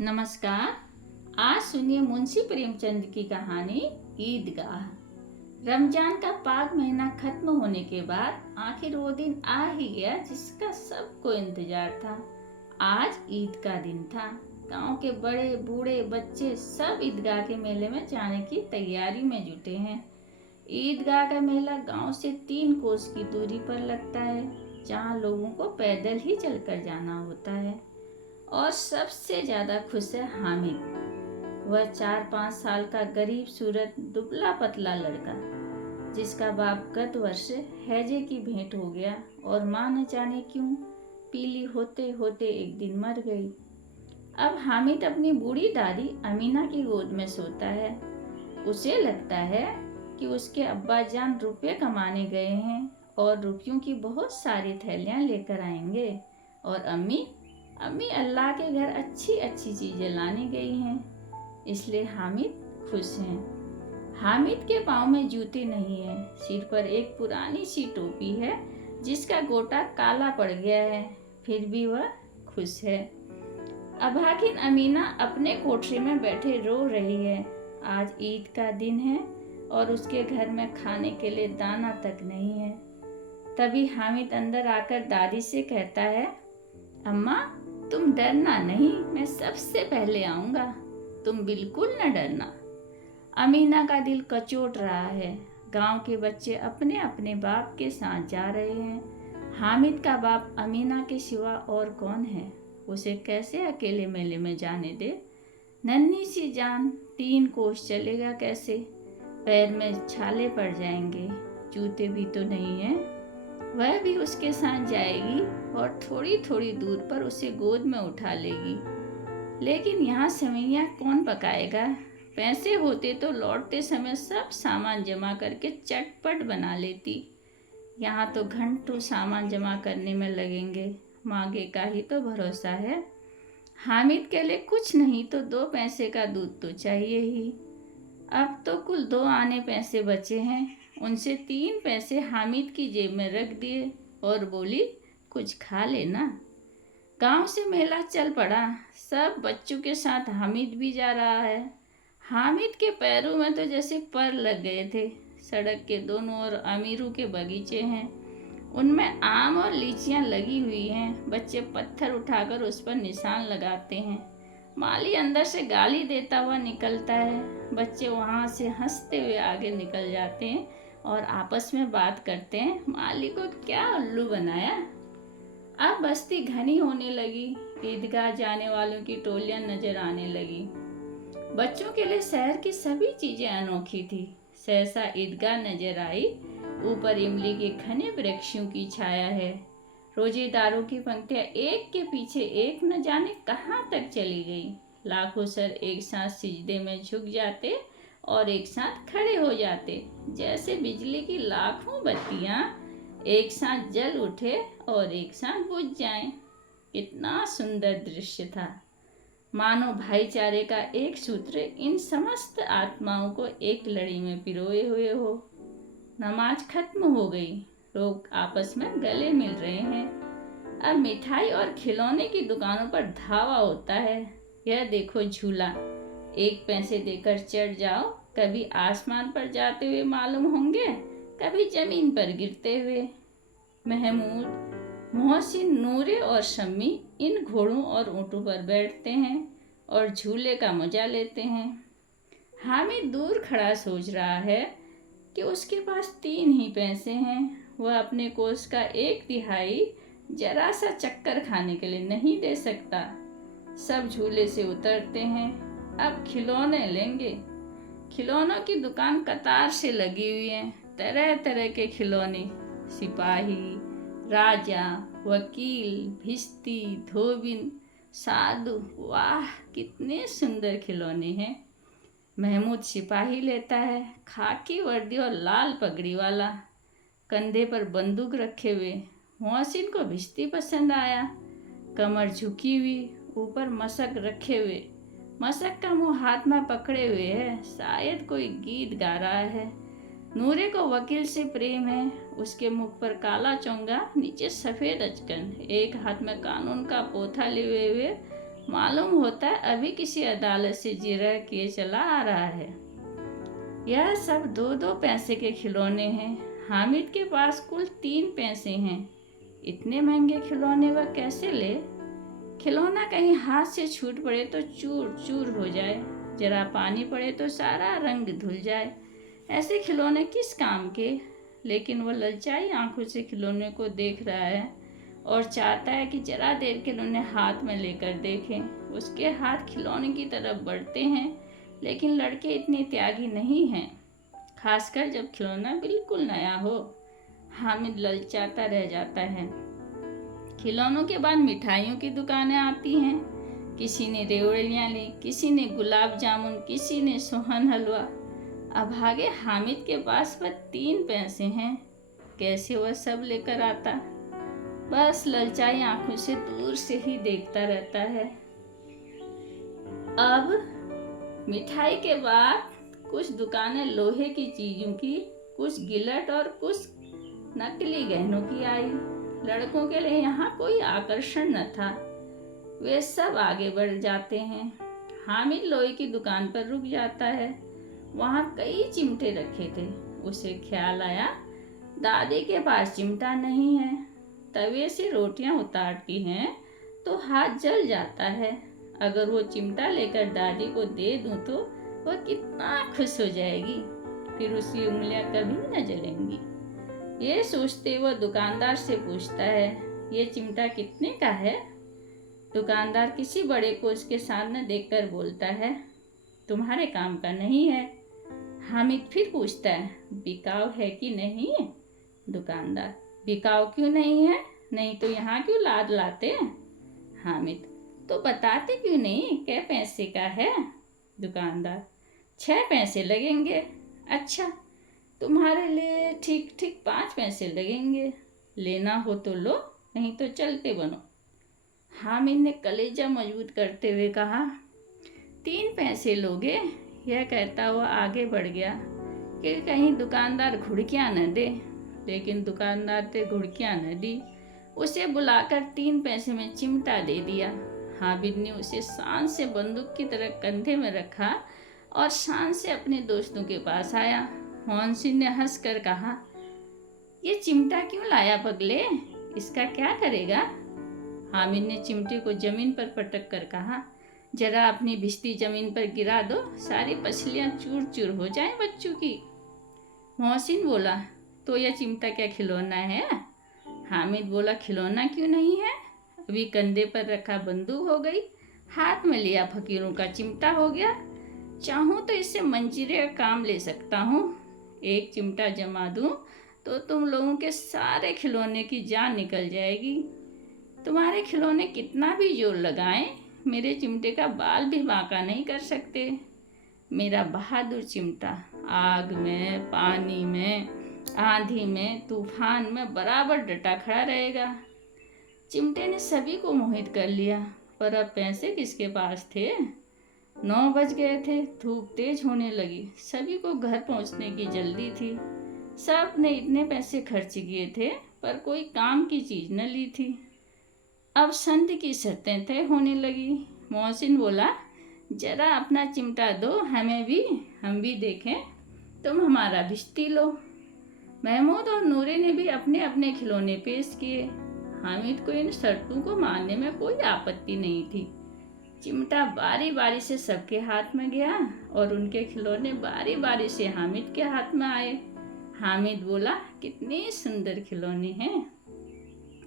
नमस्कार। आज सुनिए मुंशी प्रेमचंद की कहानी ईदगाह। रमजान का पाक महीना खत्म होने के बाद आखिर वो दिन आ ही गया जिसका सबको इंतजार था। आज ईद का दिन था। गांव के बड़े बूढ़े बच्चे सब ईदगाह के मेले में जाने की तैयारी में जुटे हैं। ईदगाह का मेला गांव से 3 कोस की दूरी पर लगता है, जहां लोगों को पैदल ही चलकर जाना होता है। और सबसे ज्यादा खुश है हामिद। वह 4-5 साल का गरीब सूरत दुबला पतला लड़का, जिसका बाप गत वर्ष हैजे की भेंट हो गया और माँ न जाने क्यों पीली होते होते एक दिन मर गई। अब हामिद अपनी बूढ़ी दादी अमीना की गोद में सोता है। उसे लगता है कि उसके अब्बा जान रुपये कमाने गए हैं और रुपयों की बहुत सारी थैलियाँ लेकर आएंगे, और अम्मी अल्लाह के घर अच्छी अच्छी चीज़ें लाने गई हैं। इसलिए हामिद खुश हैं। हामिद के पाँव में जूते नहीं है, सिर पर एक पुरानी सी टोपी है जिसका गोटा काला पड़ गया है, फिर भी वह खुश है। अभागिन अमीना अपने कोठरी में बैठे रो रही है। आज ईद का दिन है और उसके घर में खाने के लिए दाना तक नहीं है। तभी हामिद अंदर आकर दादी से कहता है, अम्मा तुम डरना नहीं, मैं सबसे पहले आऊँगा, तुम बिल्कुल न डरना। अमीना का दिल कचोट रहा है। गांव के बच्चे अपने अपने बाप के साथ जा रहे हैं। हामिद का बाप अमीना के सिवा और कौन है? उसे कैसे अकेले मेले में जाने दे? नन्ही सी जान 3 कोस चलेगा कैसे? पैर में छाले पड़ जाएंगे, जूते भी तो नहीं है। वह भी उसके साथ जाएगी और थोड़ी थोड़ी दूर पर उसे गोद में उठा लेगी। लेकिन यहाँ सेवइयाँ कौन पकाएगा? पैसे होते तो लौटते समय सब सामान जमा करके चटपट बना लेती। यहाँ तो घंटों सामान जमा करने में लगेंगे, मांगे का ही तो भरोसा है। हामिद के लिए कुछ नहीं तो 2 पैसे का दूध तो चाहिए ही। अब तो कुल 2 आने पैसे बचे हैं। उनसे 3 पैसे हामिद की जेब में रख दिए और बोली, कुछ खा लेना। गांव से मेला चल पड़ा। सब बच्चों के साथ हामिद भी जा रहा है। हामिद के पैरों में तो जैसे पर लग गए थे। सड़क के दोनों ओर अमीरों के बगीचे हैं, उनमें आम और लीचियां लगी हुई हैं। बच्चे पत्थर उठाकर उस पर निशान लगाते हैं। माली अंदर से गाली देता हुआ निकलता है। बच्चे वहाँ से हंसते हुए आगे निकल जाते हैं और आपस में बात करते हैं, माली को क्या उल्लू बनाया। अब बस्ती घनी होने लगी। ईदगाह जाने वालों की टोलियां नजर आने लगी। बच्चों के लिए शहर की सभी चीजें अनोखी थी। सहसा ईदगाह नजर आई। ऊपर इमली के घने वृक्षों की छाया है। रोजेदारों की पंक्तियां एक के पीछे एक न जाने कहाँ तक चली गई। लाखों सर एक साथ सिजदे में झुक जाते और एक साथ खड़े हो जाते, जैसे बिजली की लाखों बत्तियां एक साथ जल उठे और एक साथ बुझ जाएं। कितना सुंदर दृश्य था, मानो भाईचारे का एक सूत्र इन समस्त आत्माओं को एक लड़ी में पिरोए हुए हो। नमाज खत्म हो गई। लोग आपस में गले मिल रहे हैं। अब मिठाई और खिलौने की दुकानों पर धावा होता है। यह देखो झूला, 1 पैसे देकर चढ़ जाओ, कभी आसमान पर जाते हुए मालूम होंगे, कभी जमीन पर गिरते हुए। महमूद, मोहसिन, नूरे और शम्मी इन घोड़ों और ऊँटों पर बैठते हैं और झूले का मजा लेते हैं। हामिद दूर खड़ा सोच रहा है कि उसके पास 3 ही पैसे हैं। वह अपने कोष का 1/3 जरा सा चक्कर खाने के लिए नहीं दे सकता। सब झूले से उतरते हैं। अब खिलौने लेंगे। खिलौनों की दुकान कतार से लगी हुई है। तरह तरह के खिलौने, सिपाही, राजा, वकील, भिश्ती, धोबिन, साधु, वाह कितने सुंदर खिलौने हैं। महमूद सिपाही लेता है, खाकी वर्दी और लाल पगड़ी वाला, कंधे पर बंदूक रखे हुए। मोहसिन को भिश्ती पसंद आया, कमर झुकी हुई, ऊपर मशक रखे हुए। मशक का मुंह हाथ में पकड़े हुए है, शायद कोई गीत गा रहा है। नूरे को वकील से प्रेम है। उसके मुख पर काला चोंगा, नीचे सफ़ेद अचकन, एक हाथ में कानून का पोथा लिए हुए मालूम होता है अभी किसी अदालत से जिरह किए चला आ रहा है। यह सब 2-2 पैसे के खिलौने हैं। हामिद के पास कुल 3 पैसे हैं। इतने महंगे खिलौने वह कैसे ले? खिलौना कहीं हाथ से छूट पड़े तो चूर चूर हो जाए, जरा पानी पड़े तो सारा रंग धुल जाए। ऐसे खिलौने किस काम के? लेकिन वह ललचाई आंखों से खिलौने को देख रहा है और चाहता है कि जरा देर के लिए उन्हें हाथ में लेकर देखें। उसके हाथ खिलौने की तरफ बढ़ते हैं, लेकिन लड़के इतने त्यागी नहीं हैं, खासकर जब खिलौना बिल्कुल नया हो। हामिद ललचाता रह जाता है। खिलौनों के बाद मिठाइयों की दुकानें आती हैं। किसी ने रेवड़ियाँ ली, किसी ने गुलाब जामुन, किसी ने सोहन हलवा। अभागे हामिद के पास वह 3 पैसे हैं। कैसे वह सब लेकर आता? बस ललचाई आंखों से दूर से ही देखता रहता है। अब मिठाई के बाद कुछ दुकानें लोहे की चीजों की, कुछ गिलट और कुछ नकली गहनों की आई। लड़कों के लिए यहाँ कोई आकर्षण न था। वे सब आगे बढ़ जाते हैं। हामिद लोहे की दुकान पर रुक जाता है। वहाँ कई चिमटे रखे थे। उसे ख्याल आया दादी के पास चिमटा नहीं है। तवे से रोटियां उतारती हैं तो हाथ जल जाता है। अगर वो चिमटा लेकर दादी को दे दूं तो वह कितना खुश हो जाएगी, फिर उसकी उंगलियां कभी न जलेंगी। ये सोचते वह दुकानदार से पूछता है, ये चिमटा कितने का है? दुकानदार किसी बड़े को उसके सामने देखकर बोलता है, तुम्हारे काम का नहीं है। हामिद फिर पूछता है, बिकाऊ है कि नहीं? दुकानदार, बिकाऊ क्यों नहीं है? नहीं तो यहाँ क्यों लाद लाते? हामिद, तो बताते क्यों नहीं कै पैसे का है? दुकानदार, 6 पैसे लगेंगे। अच्छा, तुम्हारे लिए ठीक ठीक 5 पैसे लगेंगे। लेना हो तो लो, नहीं तो चलते बनो। हामिद ने कलेजा मजबूत करते हुए कहा, 3 पैसे लोगे? यह कहता हुआ आगे बढ़ गया कि कहीं दुकानदार घुड़कियाँ न दे। लेकिन दुकानदार ने घुड़कियाँ न दी। उसे बुलाकर 3 पैसे में चिमटा दे दिया। हामिद ने उसे शान से बंदूक की तरह कंधे में रखा और शान से अपने दोस्तों के पास आया। मोहसिन ने हंसकर कहा, ये चिमटा क्यों लाया पगले? इसका क्या करेगा? हामिद ने चिमटे को जमीन पर पटक कर कहा, जरा अपनी भिश्ती जमीन पर गिरा दो, सारी पसलियाँ चूर चूर हो जाएं बच्चों की। मोहसिन बोला, तो यह चिमटा क्या खिलौना है? हामिद बोला, खिलौना क्यों नहीं है? अभी कंधे पर रखा बंदूक हो गई, हाथ में लिया फकीरों का चिमटा हो गया। चाहूँ तो इससे मंजीरे का काम ले सकता हूँ। एक चिमटा जमा दूँ तो तुम लोगों के सारे खिलौने की जान निकल जाएगी। तुम्हारे खिलौने कितना भी जोर लगाएं, मेरे चिमटे का बाल भी बांका नहीं कर सकते। मेरा बहादुर चिमटा आग में, पानी में, आंधी में, तूफान में बराबर डटा खड़ा रहेगा। चिमटे ने सभी को मोहित कर लिया, पर अब पैसे किसके पास थे? 9 बज गए थे। धूप तेज होने लगी। सभी को घर पहुंचने की जल्दी थी। सब ने इतने पैसे खर्च किए थे, पर कोई काम की चीज न ली थी। अब संधि की शर्तें तय होने लगी। मोहसिन बोला, जरा अपना चिमटा दो हमें भी, हम भी देखें। तुम हमारा भिश्ती लो। महमूद और नूरे ने भी अपने अपने खिलौने पेश किए। हामिद को इन शर्तों को मानने में कोई आपत्ति नहीं थी। चिमटा बारी बारी से सबके हाथ में गया और उनके खिलौने बारी बारी से हामिद के हाथ में आए। हामिद बोला, कितने सुंदर खिलौने हैं।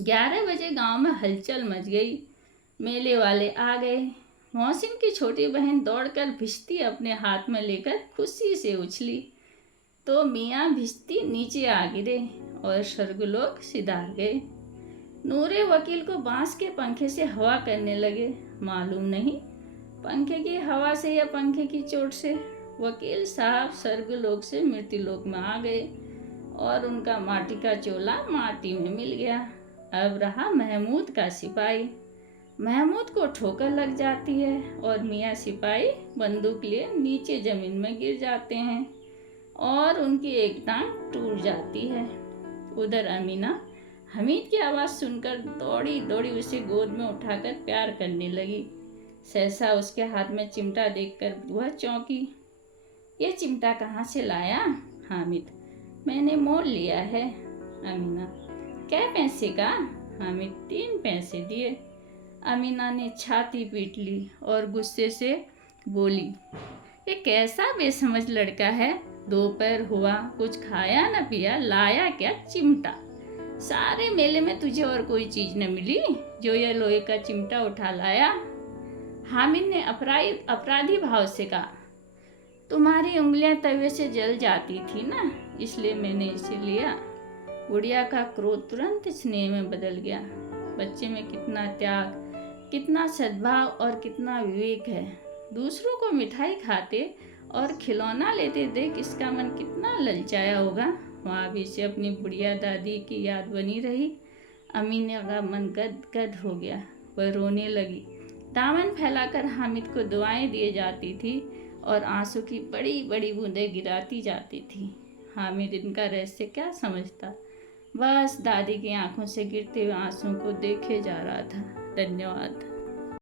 11 बजे गांव में हलचल मच गई। मेले वाले आ गए। मोहसिन की छोटी बहन दौड़कर भिश्ती अपने हाथ में लेकर खुशी से उछली तो मियाँ भिश्ती नीचे आ गिरे और स्वर्गलोक सिधार गए। नूरे वकील को बांस के पंखे से हवा करने लगे। मालूम नहीं पंखे की हवा से या पंखे की चोट से वकील साहब स्वर्गलोक से मृत्युलोक में आ गए और उनका माटी का चोला माटी में मिल गया। अब रहा महमूद का सिपाही। महमूद को ठोकर लग जाती है और मियाँ सिपाही बंदूक लिए नीचे जमीन में गिर जाते हैं और उनकी एक टांग टूट जाती है। उधर अमीना हमीद की आवाज़ सुनकर दौड़ी दौड़ी उसे गोद में उठाकर प्यार करने लगी। सहसा उसके हाथ में चिमटा देखकर वह चौंकी। ये चिमटा कहाँ से लाया? हामिद। मैंने मोल लिया है। अमीना। कै पैसे का? हामिद। 3 पैसे दिए। अमीना ने छाती पीट ली और गुस्से से बोली, ये कैसा बेसमझ लड़का है? दोपहर हुआ, कुछ खाया न पिया, लाया क्या चिमटा? सारे मेले में तुझे और कोई चीज न मिली जो यह लोहे का चिमटा उठा लाया? हामिद ने अपराधी भाव से कहा, तुम्हारी उंगलियां तवे से जल जाती थी ना, इसलिए मैंने इसे लिया। गुड़िया का क्रोध तुरंत स्नेह में बदल गया। बच्चे में कितना त्याग, कितना सद्भाव और कितना विवेक है। दूसरों को मिठाई खाते और खिलौना लेते देख इसका मन कितना ललचाया होगा। वहाँ भी से अपनी बुढ़िया दादी की याद बनी रही। अमीना का मन गद हो गया। वह रोने लगी। दामन फैलाकर हामिद को दुआएं दिए जाती थी और आंसू की बड़ी बड़ी बूंदें गिराती जाती थी। हामिद इनका रहस्य क्या समझता, बस दादी की आंखों से गिरते हुए आंसुओं को देखे जा रहा था। धन्यवाद।